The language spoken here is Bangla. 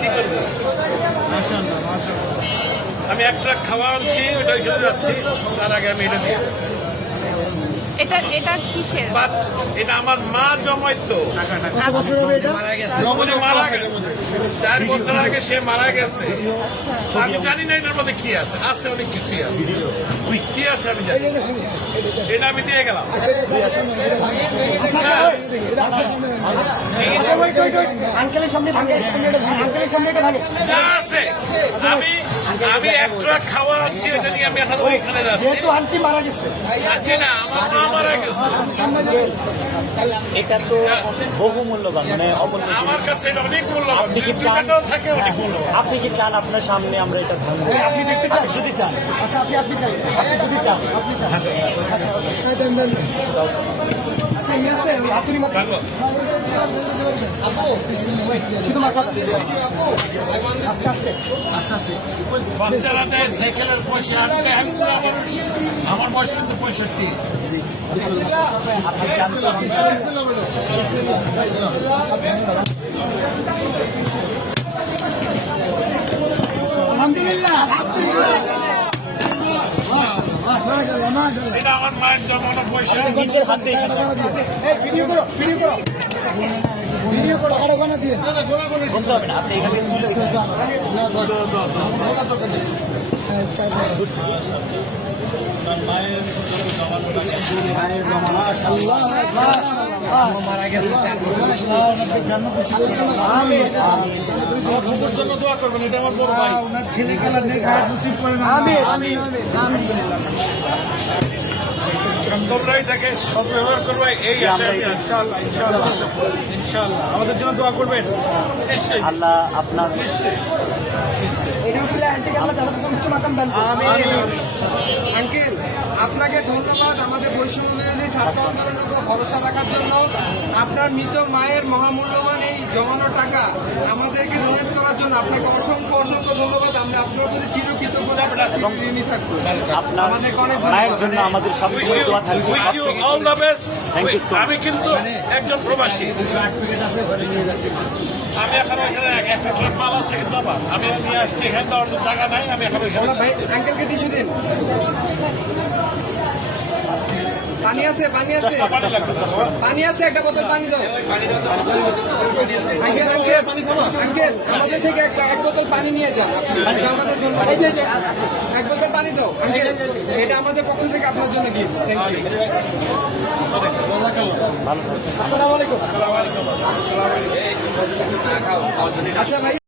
কি করব? আমি এক ট্রাক খাওয়া আনছি ওটা খেলে যাচ্ছি। তার আগে আমি এটা দিয়ে। এটা এটা কিসের? বাট এটা আমার মা জমাইতো। আচ্ছা। মারা গেছে। চার বছর আগে সে মারা গেছে। আমি জানি না এটার মধ্যে কি আছে। আছে অনেক কিছুই আছে। কি আছে আমি জানি। এটা আমি দিয়ে গেলাম। আছে। আমি আমি এক ট্রাক খাওয়া আনছি এটা নিয়ে আমি এখন ওইখানে যাচ্ছি। যেহেতু আন্টি মারা গেছে। না আমার এটা তো বহু মূল্যবান মানে অমূল্য আমার কাছে এটা অনেক মূল্যবান। আপনি কি চান? থাকে অনেক মূল্যবান। আপনি কি চান আপনার সামনে আমরা এটা ভাঙবো আপনি দেখতে চান? যদি চান। আচ্ছা আপনি আপনি চাই আপনি যদি চান। আপনি চান। আচ্ছা আচ্ছা। বাচ্চারা দেয় সাইকেলের পয়সা আটকে আমি আমার বয়স কিন্তু পঁয়ষট্টি এটা আমার মায়ের জমানো পয়সা। নিজের হাতে এখানে এই জন্য দোয়া করবেন এটা আমার বড় ভাই সদ্ব্যবহার করবে আমাদের জন্য দোয়া করবেন নিশ্চয়ই আল্লাহ আপনার নিশ্চয়ই আঙ্কেল আপনাকে ধন্যবাদ। আমাদের বৈষম্য বিরোধী ছাত্র আন্দোলনের উপর ভরসা রাখার জন্য। আপনার মৃত মায়ের মহামূল্যবান এই জমানো টাকা আমাদেরকে ডোনেট আপনাকে অসংখ্য অসংখ্য ধন্যবাদ। আমরা আপনার প্রতি much. আমি কিন্তু একজন প্রবাসী। আমি এখন একটা মাল আছে কিন্তু আমার আমি নিয়ে আসছি এখানে জন্য টাকা নাই আমি এখন আঙ্কেলকে দিন। পানি আছে পানি আছে। পানি আছে একটা বোতল পানি দাও। আমাদের থেকে এক এক বোতল পানি নিয়ে যান আমাদের জন্য। এক বোতল পানি দাও। এটা আমাদের পক্ষ থেকে আপনার জন্য গিফট আসসালামু আলাইকুম। আচ্ছা ভাই